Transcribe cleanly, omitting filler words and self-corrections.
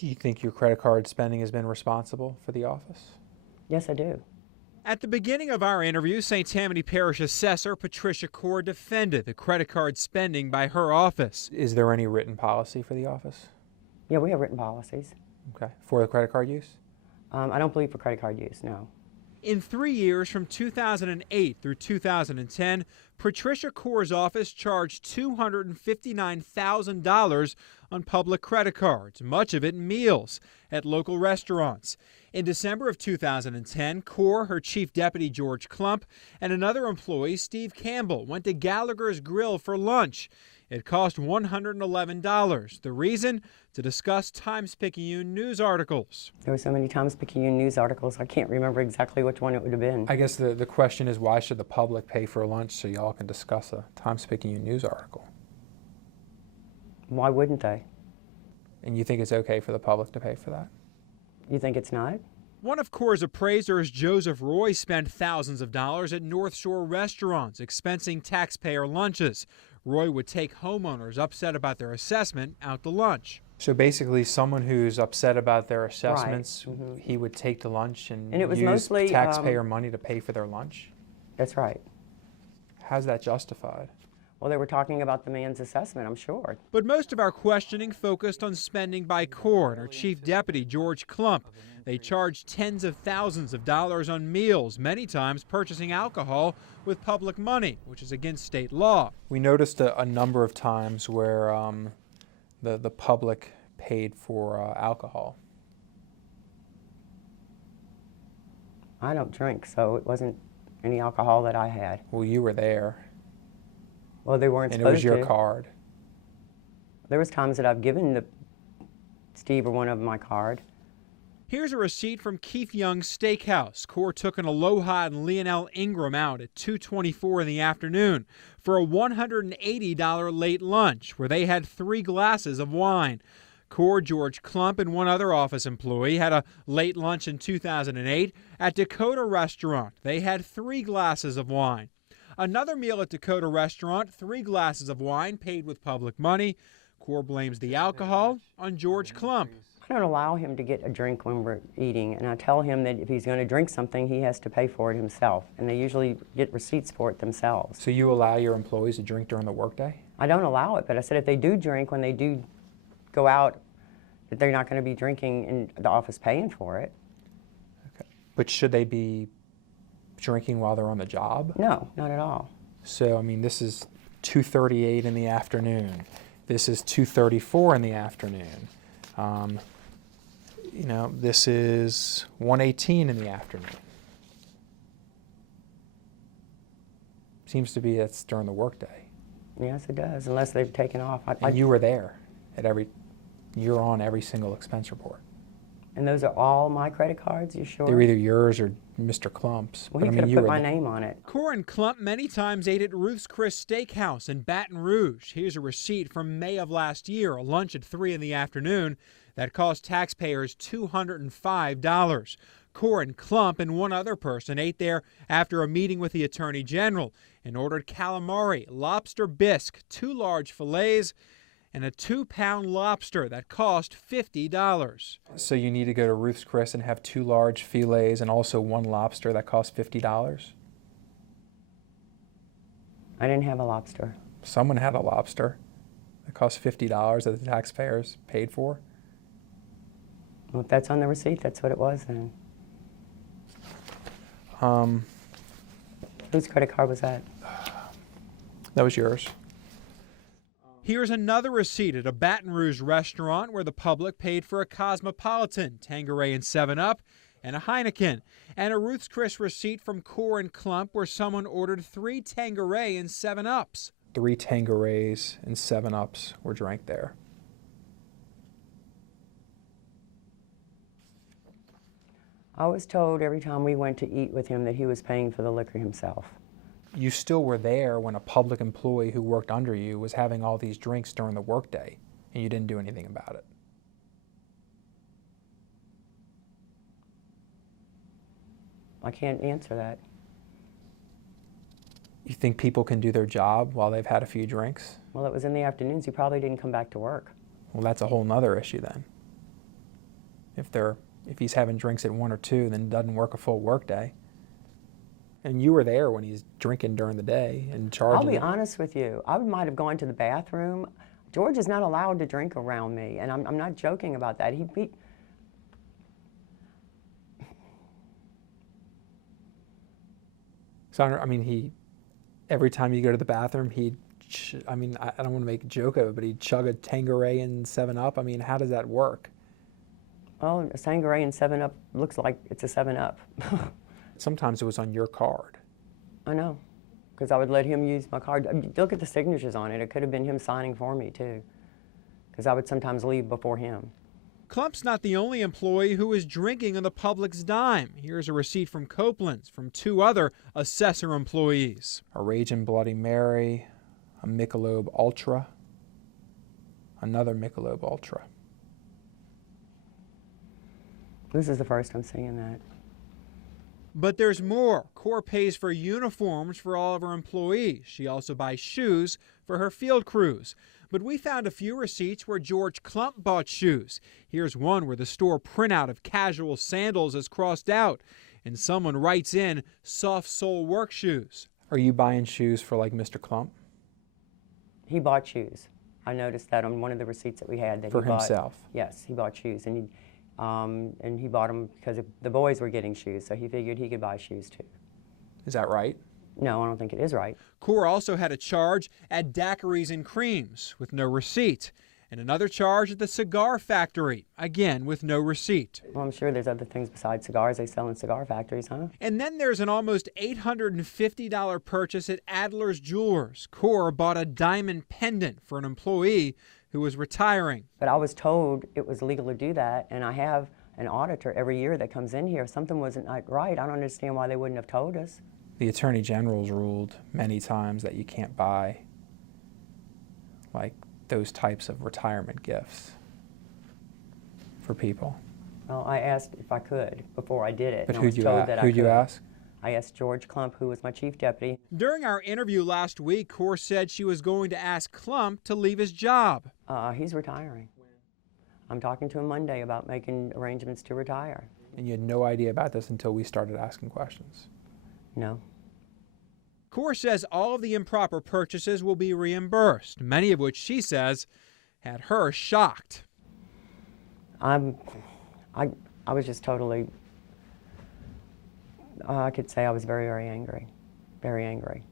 Do you think your credit card spending has been responsible for the office? Yes, I do. At the beginning of our interview, St. Tammany Parish Assessor Patricia defended the credit card spending by her office. Is there any written policy for the office? Yeah, we have written policies. Okay. For the credit card use? I don't believe for credit card use, no. In 3 years, from 2008 through 2010, Patricia Corr's office charged $259,000 on public credit cards, much of it meals at local restaurants. In December of 2010, Corr, her chief deputy George Klump, and another employee, Steve Campbell, went to Gallagher's Grill for lunch. It cost $111. The reason? To discuss Times-Picayune news articles. There were so many Times-Picayune news articles, I can't remember exactly which one it would have been. I guess the question is, why should the public pay for lunch so y'all can discuss a Times-Picayune news article? Why wouldn't they? And you think it's okay for the public to pay for that? You think it's not? One of Corr's appraisers, Joseph Roy, spent thousands of dollars at North Shore restaurants, expensing taxpayer lunches. Roy would take homeowners upset about their assessment out to lunch. So basically, someone who's upset about their assessments, Right. Mm-hmm. he would take to lunch and it was use mostly, taxpayer money to pay for their lunch? That's right. How's that justified? Well, they were talking about the man's assessment, I'm sure. But most of our questioning focused on spending by Corr and her chief deputy, George Klump. They charged tens of thousands of dollars on meals, many times purchasing alcohol with public money, which is against state law. We noticed a number of times where the public paid for alcohol. I don't drink, so it wasn't any alcohol that I had. Well, you were there, Well, they weren't and it supposed was your to. card. There was times that I've given Steve or one of them my card. Here's a receipt from Keith Young's Steakhouse. Corr took an Aloha and Leonel Ingram out at 2:24 in the afternoon for a $180 late lunch where they had 3 glasses of wine. Corr, George Klump, and one other office employee had a late lunch in 2008 at Dakota Restaurant. They had 3 glasses of wine. Another meal at Dakota Restaurant, 3 glasses of wine paid with public money. Corr blames the alcohol on George Klump. I don't allow him to get a drink when we're eating, and I tell him that if he's going to drink something, he has to pay for it himself, and they usually get receipts for it themselves. So you allow your employees to drink during the workday? I don't allow it, but I said if they do drink, when they do go out, that they're not going to be drinking and the office paying for it. Okay. But should they be drinking while they're on the job? No, not at all. So, I mean, this is 2:38 in the afternoon. This is 2:34 in the afternoon. You know, this is 1:18 in the afternoon. Seems to be that's during the workday. Yes, it does, unless they've taken off. And you were there at you're on every single expense report. And those are all my credit cards, you sure? They're either yours or Mr. Klump's. Well, he could have put my name on it. Corr and Klump many times ate at Ruth's Chris Steakhouse in Baton Rouge. Here's a receipt from May of last year, a lunch at 3 in the afternoon that cost taxpayers $205. Corr and Klump and one other person ate there after a meeting with the Attorney General and ordered calamari, lobster bisque, 2 large fillets, and a 2-pound lobster that cost $50. So you need to go to Ruth's Chris and have 2 large fillets and also 1 lobster that costs $50? I didn't have a lobster. Someone had a lobster that cost $50 that the taxpayers paid for? Well, if that's on the receipt, that's what it was then. Whose credit card was that? That was yours. Here's another receipt at a Baton Rouge restaurant where the public paid for a Cosmopolitan, Tanqueray and 7-Up, and a Heineken. And a Ruth's Chris receipt from Corr and Klump where someone ordered 3 Tanqueray and 7-Ups. 3 Tanquerays and 7-Ups were drank there. I was told every time we went to eat with him that he was paying for the liquor himself. You still were there when a public employee who worked under you was having all these drinks during the workday, and you didn't do anything about it. I can't answer that. You think people can do their job while they've had a few drinks? Well, it was in the afternoons. He probably didn't come back to work. Well, that's a whole nother issue then. if he's having drinks at 1 or 2, then doesn't work a full work day. And you were there when he's drinking during the day and charging. I'll be honest with you. I might have gone to the bathroom. George is not allowed to drink around me, and I'm not joking about that. So I mean, every time you go to the bathroom, I mean, I don't want to make a joke of it, but he'd chug a Tanqueray and 7-Up. I mean, how does that work? Well, a Tanqueray and 7-Up looks like it's a 7-Up. Sometimes it was on your card. I know, because I would let him use my card. Look at the signatures on it. It could have been him signing for me, too, because I would sometimes leave before him. Klump's not the only employee who is drinking on the public's dime. Here's a receipt from Copeland's from 2 other Assessor employees. A Raging Bloody Mary, a Michelob Ultra, another Michelob Ultra. This is the first I'm seeing that. But there's more. Core pays for uniforms for all of her employees. She also buys shoes for her field crews. But we found a few receipts where George Klump bought shoes. Here's one where the store printout of casual sandals is crossed out, and someone writes in soft sole work shoes. Are you buying shoes for like Mr. Klump? He bought shoes. I noticed that on one of the receipts that we had. That For he bought, himself? Yes, he bought shoes, and he bought them because the boys were getting shoes, so he figured he could buy shoes too. Is that right? No, I don't think it is right. Core also had a charge at Daiquiris and Creams with no receipt, and another charge at the cigar factory, again with no receipt. Well, I'm sure there's other things besides cigars they sell in cigar factories, huh? And then there's an almost $850 purchase at Adler's Jewelers. Core bought a diamond pendant for an employee who was retiring. But I was told it was legal to do that, and I have an auditor every year that comes in here. If something wasn't right, I don't understand why they wouldn't have told us. The Attorney General's ruled many times that you can't buy like those types of retirement gifts for people. Well, I asked if I could before I did it. But and I was told that I who'd you could. ask? I asked George Klump, who was my chief deputy. During our interview last week, Core said she was going to ask Klump to leave his job. He's retiring. I'm talking to him Monday about making arrangements to retire. And you had no idea about this until we started asking questions? No. Core says all of the improper purchases will be reimbursed, many of which she says had her shocked. I was just totally, I could say I was very, very angry. Very angry.